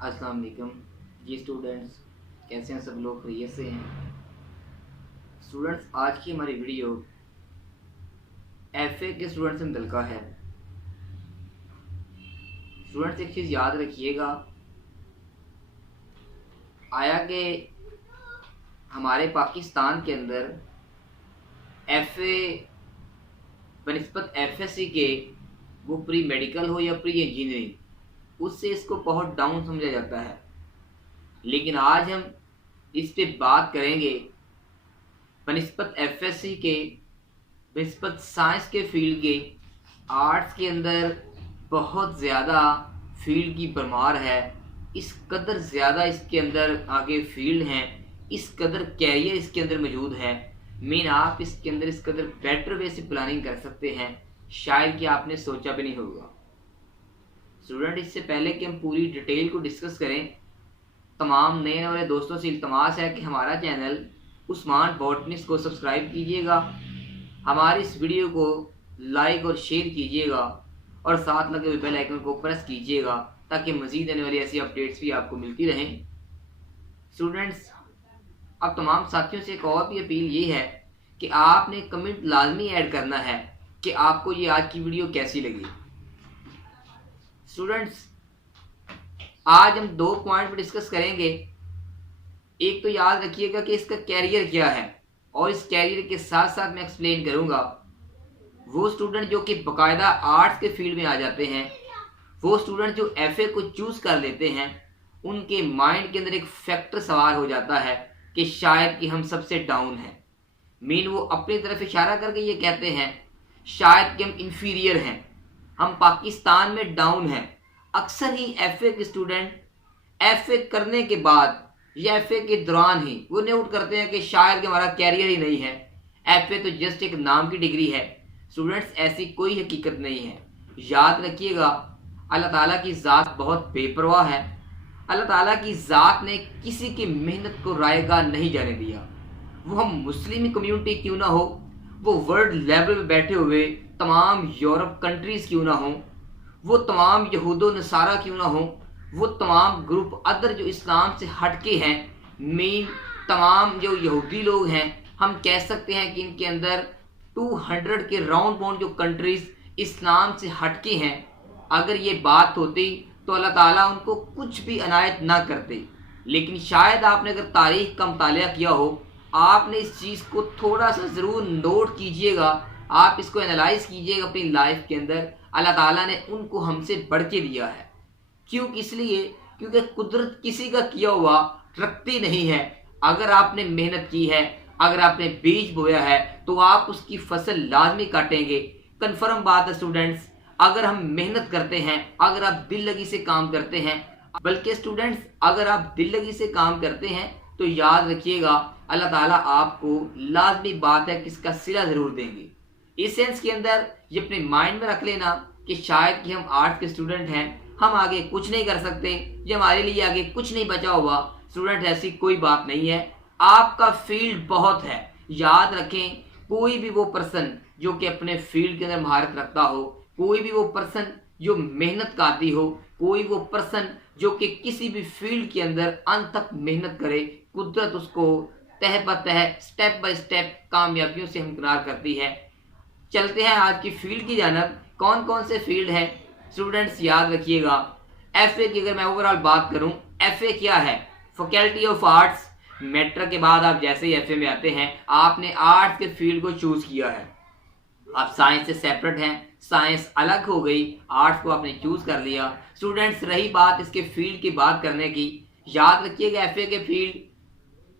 अस्सलाम वालेकुम जी स्टूडेंट्स, कैसे हैं सब लोग? खैरियत से हैं स्टूडेंट्स? आज की हमारी वीडियो एफए के स्टूडेंट से मुतल्लिका है। स्टूडेंट्स, एक चीज़ याद रखिएगा, आया कि हमारे पाकिस्तान के अंदर एफए बनिस्बत एफएससी के, वो प्री मेडिकल हो या प्री इंजीनियरिंग, उससे इसको बहुत डाउन समझा जाता है। लेकिन आज हम इस पे बात करेंगे बनिस्बत एफएससी के, बनिस्बत साइंस के फील्ड के। आर्ट्स के अंदर बहुत ज़्यादा फील्ड की भरमार है, इस कदर ज़्यादा इसके अंदर आगे फील्ड हैं, इस कदर कैरियर इसके अंदर मौजूद है। मीन आप इसके अंदर इस कदर बेटर वे से प्लानिंग कर सकते हैं, शायद कि आपने सोचा भी नहीं होगा। स्टूडेंट, इससे पहले कि हम पूरी डिटेल को डिस्कस करें, तमाम नए वाले दोस्तों से इल्तमास है कि हमारा चैनल उस्मान बॉटनिस्ट को सब्सक्राइब कीजिएगा, हमारी इस वीडियो को लाइक और शेयर कीजिएगा और साथ लगे हुए बेल आइकन को प्रेस कीजिएगा ताकि मज़ीद आने वाली ऐसी अपडेट्स भी आपको मिलती रहें। स्टूडेंट्स, अब तमाम साथियों से एक और भी अपील ये है कि आपने कमेंट लाजमी ऐड करना है कि आपको ये आज की वीडियो कैसी लगी। स्टूडेंट्स, आज हम 2 पॉइंट पर डिस्कस करेंगे। एक तो याद रखिएगा कि इसका कैरियर क्या है, और इस कैरियर के साथ साथ मैं एक्सप्लेन करूंगा वो स्टूडेंट जो कि बाकायदा आर्ट्स के फील्ड में आ जाते हैं, वो स्टूडेंट जो एफए को चूज कर लेते हैं, उनके माइंड के अंदर एक फैक्टर सवार हो जाता है कि शायद कि हम सबसे डाउन हैं। मीन वो अपनी तरफ इशारा करके ये कहते हैं शायद कि हम इंफीरियर हैं, हम पाकिस्तान में डाउन हैं। अक्सर ही एफए के स्टूडेंट एफए करने के बाद या एफए के दौरान ही वो नोट करते हैं कि शायद कि हमारा कैरियर ही नहीं है, एफए तो जस्ट एक नाम की डिग्री है। स्टूडेंट्स, ऐसी कोई हकीकत नहीं है। याद रखिएगा, अल्लाह ताला की ज़ात बहुत बेपरवाह है। अल्लाह ताला की ज़ात ने किसी की मेहनत को रायगा नहीं जाने दिया। वो हम मुस्लिम कम्युनिटी क्यों ना हो, वो वर्ल्ड लेवल पे बैठे हुए तमाम यूरोप कंट्रीज़ क्यों ना हो, वो तमाम यहूदो नसारा क्यों ना हो, वो तमाम ग्रुप अदर जो इस्लाम से हटके हैं, मेन तमाम जो यहूदी लोग हैं, हम कह सकते हैं कि इनके अंदर 200 के राउंड बाउंड जो कंट्रीज इस्लाम से हटके हैं। अगर ये बात होती तो अल्लाह ताला उनको कुछ भी अनायत ना करते। लेकिन शायद आपने अगर तारीख का मुतालिया किया हो, आपने इस चीज़ को थोड़ा सा ज़रूर नोट कीजिएगा, आप इसको एनालाइज कीजिएगा अपनी लाइफ के अंदर। अल्लाह ताला ने उनको हमसे बढ़ के दिया है। क्यों? इसलिए क्योंकि कुदरत किसी का किया हुआ रखती नहीं है। अगर आपने मेहनत की है, अगर आपने बीज बोया है, तो आप उसकी फसल लाजमी काटेंगे। कन्फर्म बात है स्टूडेंट्स, अगर हम मेहनत करते हैं, अगर आप दिल लगी से काम करते हैं, बल्कि स्टूडेंट्स अगर आप दिल लगी से काम करते हैं, तो याद रखिएगा अल्लाह ताला आपको लाजमी बात है कि इसका सिला ज़रूर देंगे। इस सेंस के अंदर ये अपने माइंड में रख लेना कि शायद कि हम आर्ट्स के स्टूडेंट हैं, हम आगे कुछ नहीं कर सकते, ये हमारे लिए आगे कुछ नहीं बचा हुआ। स्टूडेंट, ऐसी कोई बात नहीं है, आपका फील्ड बहुत है। याद रखें, कोई भी वो पर्सन जो कि अपने फील्ड के अंदर महारत रखता हो, कोई भी वो पर्सन जो मेहनत करती हो, कोई वो पर्सन जो कि किसी भी फील्ड के अंदर अंत तक मेहनत करे, कुदरत उसको तह बतह स्टेप बाय स्टेप कामयाबियों से हमकिनार करती है। चलते हैं आज की फील्ड की जानब। कौन कौन से फील्ड हैं स्टूडेंट्स? याद रखिएगा, एफए की अगर मैं ओवरऑल बात करूं, एफए क्या है? Faculty of arts. मैट्रिक के बाद आप जैसे ही एफए में आते हैं, आपने आर्ट्स के फील्ड को चूज किया है। आप साइंस से सेपरेट हैं, साइंस अलग हो गई, आर्ट्स को आपने चूज कर लिया। स्टूडेंट्स, रही बात इसके फील्ड की बात करने की, याद रखिएगा एफए के फील्ड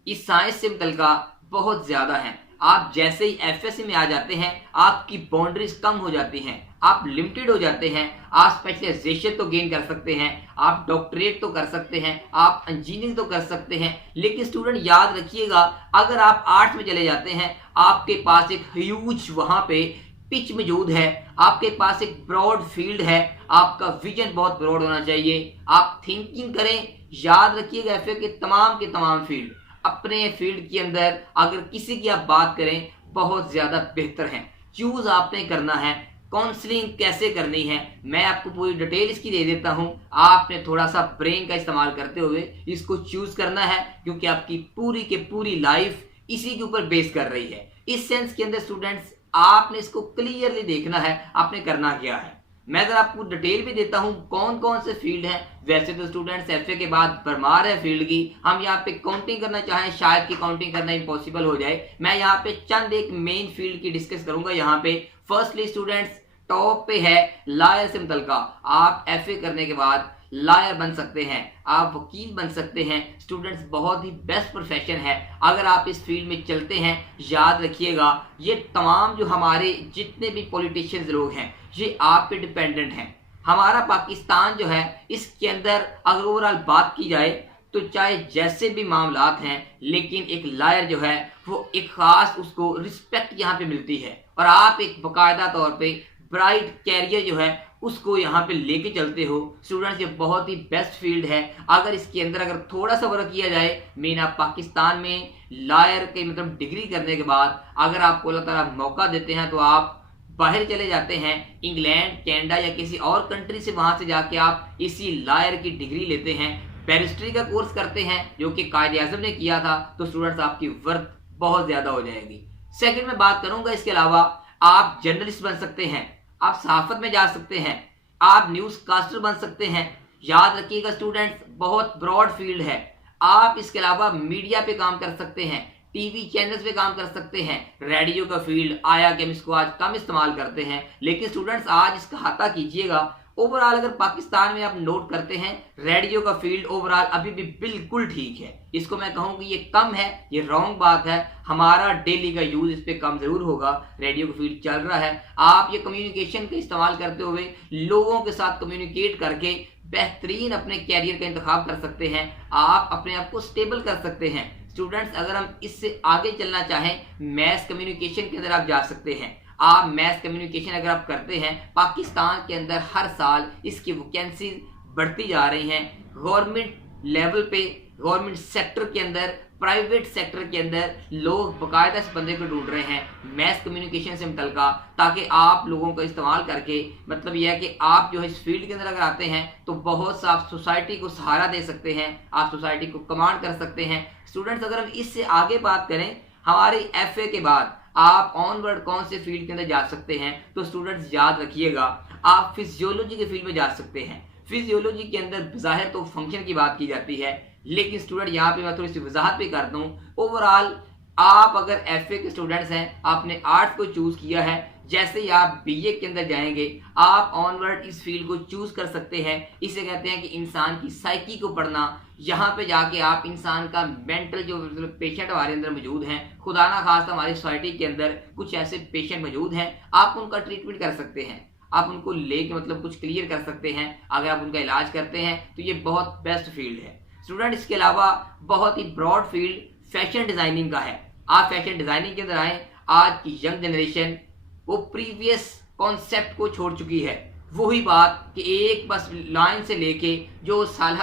इस साइंस से मुतल्लिका बहुत ज्यादा हैं। आप जैसे ही एफएससी में आ जाते हैं, आपकी बाउंड्रीज कम हो जाती हैं, आप लिमिटेड हो जाते हैं। आप स्पेशलाइजेशन तो गेन कर सकते हैं, आप डॉक्टरेट तो कर सकते हैं, आप इंजीनियरिंग तो कर सकते हैं। लेकिन स्टूडेंट याद रखिएगा, अगर आप आर्ट्स में चले जाते हैं, आपके पास एक ह्यूज वहां पे पिच मौजूद है, आपके पास एक ब्रॉड फील्ड है, आपका विजन बहुत ब्रॉड होना चाहिए, आप थिंकिंग करें। याद रखिएगा, एफए के तमाम फील्ड अपने फील्ड के अंदर अगर किसी की आप बात करें, बहुत ज्यादा बेहतर हैं। चूज आपने करना है, काउंसलिंग कैसे करनी है, मैं आपको पूरी डिटेल इसकी दे देता हूं। आपने थोड़ा सा ब्रेन का इस्तेमाल करते हुए इसको चूज करना है, क्योंकि आपकी पूरी के पूरी लाइफ इसी के ऊपर बेस कर रही है। इस सेंस के अंदर स्टूडेंट्स आपने इसको क्लियरली देखना है, आपने करना क्या है। मैं जरा आपको डिटेल भी देता हूं कौन कौन से फील्ड हैं। वैसे तो स्टूडेंट्स एफए के बाद भरमार है फील्ड की, हम यहाँ पे काउंटिंग करना चाहें शायद कि काउंटिंग करना इम्पॉसिबल हो जाए। मैं यहाँ पे चंद एक मेन फील्ड की डिस्कस करूंगा। यहाँ पे फर्स्टली स्टूडेंट्स टॉप पे है लॉयर से मुतल्लिका। आप एफए करने के बाद लॉयर बन सकते हैं, आप वकील बन सकते हैं। स्टूडेंट्स बहुत ही बेस्ट प्रोफेशन है अगर आप इस फील्ड में चलते हैं। याद रखिएगा ये तमाम जो हमारे जितने भी पॉलिटिशियंस लोग हैं ये आप पे डिपेंडेंट हैं। हमारा पाकिस्तान जो है इसके अंदर अगर ओवरऑल बात की जाए तो चाहे जैसे भी मामलात हैं, लेकिन एक लॉयर जो है वो एक खास उसको रिस्पेक्ट यहाँ पे मिलती है और आप एक बाकायदा तौर पे ब्राइट कैरियर जो है उसको यहाँ पे लेके चलते हो। स्टूडेंट्स ये बहुत ही बेस्ट फील्ड है। अगर इसके अंदर अगर थोड़ा सा वर्क किया जाए, मीन आप पाकिस्तान में लॉयर के मतलब डिग्री करने के बाद अगर आपको अल्लाह ताला मौका देते हैं तो आप बाहर चले जाते हैं, इंग्लैंड, कनाडा या किसी और कंट्री से, वहां से जाके आप इसी लॉयर की डिग्री लेते हैं, बैरिस्ट्री का कोर्स करते हैं जो कि कायदे आज़म ने किया था, तो स्टूडेंट्स आपकी वर्थ बहुत ज्यादा हो जाएगी। सेकंड में बात करूंगा, इसके अलावा आप जर्नलिस्ट बन सकते हैं, आप सहाफत में जा सकते हैं, आप न्यूज कास्टर बन सकते हैं। याद रखिएगा स्टूडेंट्स बहुत ब्रॉड फील्ड है। आप इसके अलावा मीडिया पे काम कर सकते हैं, टीवी चैनल्स पे काम कर सकते हैं। रेडियो का फील्ड आया कि हम इसको आज कम इस्तेमाल करते हैं, लेकिन स्टूडेंट्स आज इसका अहाता कीजिएगा। ओवरऑल अगर पाकिस्तान में आप नोट करते हैं रेडियो का फील्ड ओवरऑल अभी भी बिल्कुल ठीक है। इसको मैं कहूँ कि ये कम है, ये रॉन्ग बात है। हमारा डेली का यूज इस पे कम जरूर होगा। रेडियो का फील्ड चल रहा है, आप ये कम्युनिकेशन का इस्तेमाल करते हुए लोगों के साथ कम्युनिकेट करके बेहतरीन अपने कैरियर का इंतखाब कर सकते हैं, आप अपने आप को स्टेबल कर सकते हैं। स्टूडेंट्स अगर हम इससे आगे चलना चाहें, मैस कम्युनिकेशन के अंदर आप जा सकते हैं। आप मैस कम्युनिकेशन अगर आप करते हैं, पाकिस्तान के अंदर हर साल इसकी वैकेंसी बढ़ती जा रही हैं। गवर्नमेंट लेवल पे, गवर्नमेंट सेक्टर के अंदर, प्राइवेट सेक्टर के अंदर लोग बाकायदा इस बंदे को ढूंढ रहे हैं मैस कम्युनिकेशन से मुतल्लिका, ताकि आप लोगों का इस्तेमाल करके, मतलब यह है कि आप जो है इस फील्ड के अंदर अगर आते हैं तो बहुत सा आप सोसाइटी को सहारा दे सकते हैं, आप सोसाइटी को कमांड कर सकते हैं। स्टूडेंट्स अगर हम इससे आगे बात करें, हमारे एफए के बाद आप ऑनवर्ड कौन से फील्ड के अंदर जा सकते हैं, तो स्टूडेंट्स याद रखिएगा आप फिजियोलॉजी के फील्ड में जा सकते हैं। फिजियोलॉजी के अंदर जाहिर तो फंक्शन की बात की जाती है, लेकिन स्टूडेंट यहाँ पे मैं थोड़ी सी वजाहत भी करता हूँ। ओवरऑल आप अगर एफए के स्टूडेंट्स हैं, आपने आर्ट्स को चूज किया है, जैसे ही आप बीए के अंदर जाएंगे आप ऑनवर्ड इस फील्ड को चूज कर सकते हैं। इसे कहते हैं कि इंसान की साइकी को पढ़ना। यहाँ पे जाके आप इंसान का मेंटल जो पेशेंट हमारे अंदर मौजूद हैं, खुदा ना खास्ता हमारी सोसाइटी के अंदर कुछ ऐसे पेशेंट मौजूद हैं, आप उनका ट्रीटमेंट कर सकते हैं, आप उनको लेके मतलब कुछ क्लियर कर सकते हैं। अगर आप उनका इलाज करते हैं तो ये बहुत बेस्ट फील्ड है। स्टूडेंट इसके अलावा बहुत ही ब्रॉड फील्ड फैशन डिजाइनिंग का है। आप फैशन डिजाइनिंग के अंदर आए, आज की यंग जनरेशन वो प्रीवियस कॉन्सेप्ट को छोड़ चुकी है। वही बात कि एक बस लाइन से लेके जो साल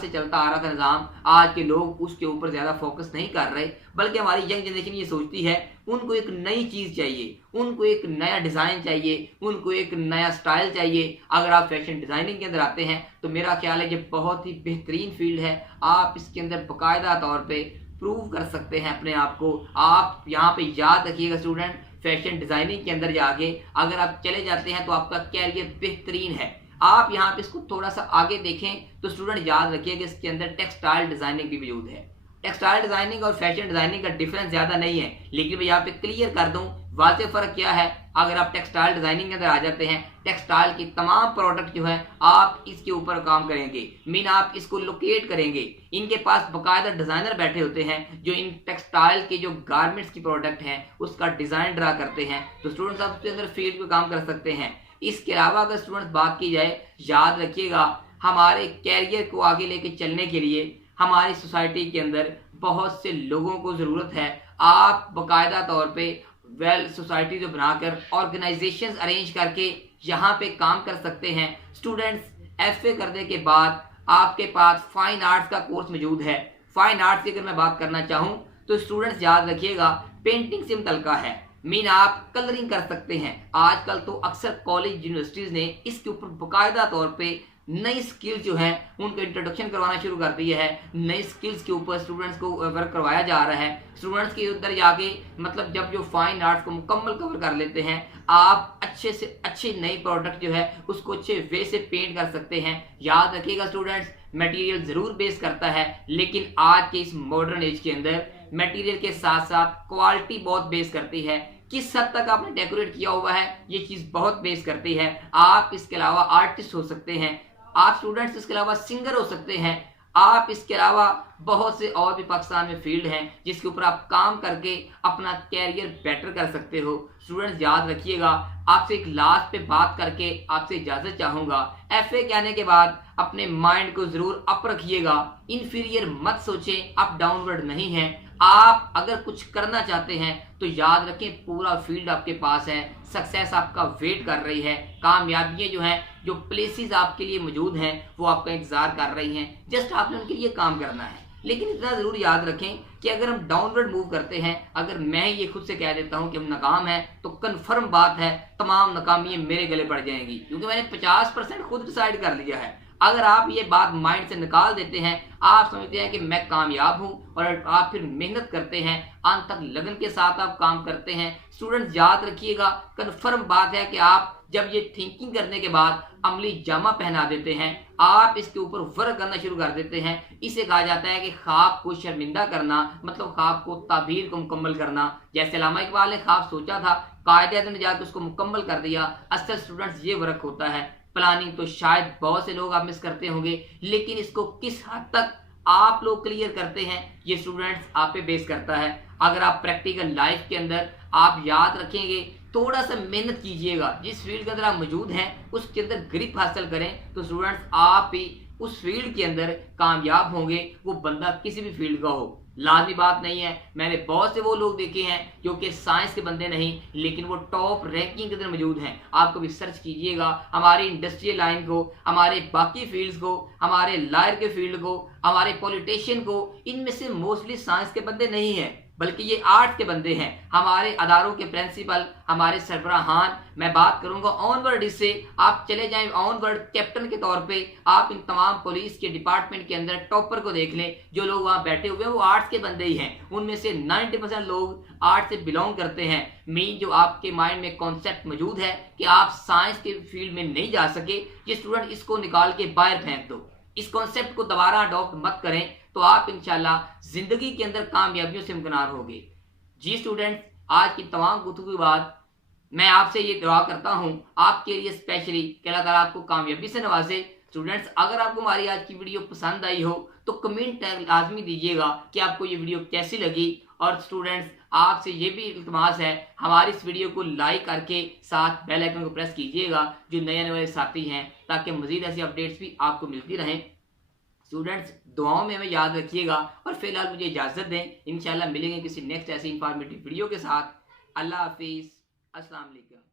से चलता आ रहा था निज़ाम, आज के लोग उसके ऊपर ज़्यादा फोकस नहीं कर रहे, बल्कि हमारी यंग जनरेशन ये सोचती है उनको एक नई चीज़ चाहिए, उनको एक नया डिज़ाइन चाहिए, उनको एक नया स्टाइल चाहिए। अगर आप फैशन डिज़ाइनिंग के अंदर आते हैं तो मेरा ख्याल है ये बहुत ही बेहतरीन फील्ड है। आप इसके अंदर बाकायदा तौर पर प्रूव कर सकते हैं अपने आप को। आप यहाँ पे याद रखिएगा स्टूडेंट, फैशन डिजाइनिंग के अंदर जाके अगर आप चले जाते हैं तो आपका कैरियर बेहतरीन है। आप यहाँ पे इसको थोड़ा सा आगे देखें तो स्टूडेंट याद रखिए कि इसके अंदर टेक्सटाइल डिजाइनिंग भी मौजूद है। टेक्सटाइल डिजाइनिंग और फैशन डिजाइनिंग का डिफरेंस ज्यादा नहीं है, लेकिन मैं यहाँ पे क्लियर कर दूं वाज़े फर्क क्या है। अगर आप टेक्सटाइल डिजाइनिंग के अंदर आ जाते हैं, टेक्सटाइल की तमाम प्रोडक्ट जो है आप इसके ऊपर काम करेंगे, मीन आप इसको लोकेट करेंगे। इनके पास बाकायदा डिजाइनर बैठे होते हैं जो इन टेक्सटाइल के जो गारमेंट्स की प्रोडक्ट हैं उसका डिजाइन ड्रा करते हैं। तो स्टूडेंट्स आप उसके अंदर फील्ड पे काम कर सकते हैं। इसके अलावा अगर स्टूडेंट्स बात की जाए, याद रखिएगा हमारे कैरियर को आगे लेके चलने के लिए हमारी सोसाइटी के अंदर बहुत से लोगों को जरूरत है। आप बाकायदा तौर पे वेल सोसाइटी जो बनाकर ऑर्गेनाइजेशंस अरेंज करके यहाँ पे काम कर सकते हैं। स्टूडेंट्स एफए करने के बाद आपके पास फाइन आर्ट्स का कोर्स मौजूद है। फाइन आर्ट्स की अगर मैं बात करना चाहूँ तो स्टूडेंट्स याद रखिएगा पेंटिंग से मुतल्लिका है। मीन आप कलरिंग कर सकते हैं। आजकल तो अक्सर कॉलेज यूनिवर्सिटीज ने इसके ऊपर बाकायदा तौर पे नई स्किल्स जो है उनका इंट्रोडक्शन करवाना शुरू कर दिया है। नई स्किल्स के ऊपर स्टूडेंट्स को वर्क करवाया जा रहा है। स्टूडेंट्स के उधर जाके मतलब जब जो फाइन आर्ट्स को मुकम्मल कवर कर लेते हैं, आप अच्छे से अच्छे नई प्रोडक्ट जो है उसको अच्छे वे से पेंट कर सकते हैं। याद रखिएगा स्टूडेंट्स, मटेरियल जरूर बेस करता है, लेकिन आज के इस मॉडर्न एज के अंदर मटेरियल के साथ साथ क्वालिटी बहुत बेस करती है। किस हद तक आपने डेकोरेट किया हुआ है ये चीज बहुत बेस करती है। आप इसके अलावा आर्टिस्ट हो सकते हैं, आप स्टूडेंट्स इसके अलावा सिंगर हो सकते हैं, आप इसके अलावा बहुत से और भी पाकिस्तान में फील्ड हैं जिसके ऊपर आप काम करके अपना कैरियर बेटर कर सकते हो। स्टूडेंट्स याद रखिएगा, आपसे एक लास्ट पे बात करके आपसे इजाजत चाहूंगा। एफए कहने के बाद अपने माइंड को जरूर अप रखिएगा, इन्फीरियर मत सोचें, आप डाउनवर्ड नहीं हैं। आप अगर कुछ करना चाहते हैं तो याद रखें पूरा फील्ड आपके पास है, सक्सेस आपका वेट कर रही है, कामयाबियां जो हैं, जो प्लेसेस आपके लिए मौजूद हैं वो आपका इंतजार कर रही हैं। जस्ट आपने उनके लिए काम करना है। लेकिन इतना जरूर याद रखें कि अगर हम डाउनवर्ड मूव करते हैं, अगर मैं ये खुद से कह देता हूं कि हम नाकाम हैं, तो कंफर्म बात है तमाम नाकामियां मेरे गले पड़ जाएंगी, क्योंकि मैंने 50% खुद डिसाइड कर लिया है। अगर आप ये बात माइंड से निकाल देते हैं, आप समझते हैं कि मैं कामयाब हूं, और आप फिर मेहनत करते हैं, अंत तक लगन के साथ आप काम करते हैं, स्टूडेंट्स याद रखिएगा कंफर्म बात है कि आप जब ये थिंकिंग करने के बाद अमली जामा पहना देते हैं, आप इसके ऊपर वर्क करना शुरू कर देते हैं। इसे कहा जाता है कि ख्वाब को शर्मिंदा करना, मतलब ख्वाब को ताबीर को मुकम्मल करना। जैसे अल्लामा इकबाल ने ख्वाब सोचा था, कायदे ने जाकर उसको मुकम्मल कर दिया। असल स्टूडेंट्स ये वर्क होता है। प्लानिंग तो शायद बहुत से लोग आप मिस करते होंगे, लेकिन इसको किस हद तक आप लोग क्लियर करते हैं ये स्टूडेंट्स आप पे बेस करता है। अगर आप प्रैक्टिकल लाइफ के अंदर आप याद रखेंगे, थोड़ा सा मेहनत कीजिएगा, जिस फील्ड के अंदर आप मौजूद हैं उसके अंदर ग्रिप हासिल करें, तो स्टूडेंट्स आप ही उस फील्ड के अंदर कामयाब होंगे, वो बंदा किसी भी फील्ड का हो। लाजमी बात नहीं है, मैंने बहुत से वो लोग देखे हैं जो कि साइंस के बंदे नहीं, लेकिन वो टॉप रैंकिंग के अंदर मौजूद हैं। आप कभी सर्च कीजिएगा हमारी इंडस्ट्रियल लाइन को, हमारे बाकी फील्ड्स को, हमारे लॉयर के फील्ड को, हमारे पॉलिटिशियन को, इनमें से मोस्टली साइंस के बंदे नहीं हैं, बल्कि ये आर्ट्स के बंदे हैं। हमारे अदारों के प्रिंसिपल, हमारे सरबराहान, मैं बात करूंगा ऑनवर्ड, इससे आप चले जाएं ऑनवर्ड कैप्टन के तौर पे। आप इन तमाम पुलिस के डिपार्टमेंट के अंदर टॉपर को देख लें, जो लोग वहां बैठे हुए हैं वो आर्ट्स के बंदे ही हैं। उनमें से 90% लोग आर्ट्स से बिलोंग करते हैं। मीन जो आपके माइंड में कॉन्सेप्ट मौजूद है कि आप साइंस के फील्ड में नहीं जा सके, ये स्टूडेंट इसको निकाल के बाहर फेंक दो। इस कॉन्सेप्ट को दोबारा अडॉप्ट मत करें, तो आप इंशाल्लाह जिंदगी के अंदर कामयाबियों से मुमकिनार होंगे। जी स्टूडेंट्स, आज की तमाम गुफ्तगू के बाद मैं आपसे ये दुआ करता हूं आपके लिए स्पेशली कि अल्लाह ताला आपको कामयाबी से नवाजे। स्टूडेंट्स, अगर आपको हमारी आज की वीडियो पसंद आई हो तो कमेंट लाजमी दीजिएगा कि आपको ये वीडियो कैसी लगी। और स्टूडेंट्स, आपसे ये भी इल्तमास है, हमारी इस वीडियो को लाइक करके साथ बेल आइकन को प्रेस कीजिएगा जो नए नए साथी हैं, ताकि मजीद ऐसी अपडेट्स भी आपको मिलती रहें। स्टूडेंट्स, दुआओं में हमें याद रखिएगा, और फिलहाल मुझे इजाज़त दें। इंशाल्लाह मिलेंगे किसी नेक्स्ट ऐसी इंफॉर्मेटिव वीडियो के साथ। अल्लाह हाफिज़, अस्सलाम वालेकुम।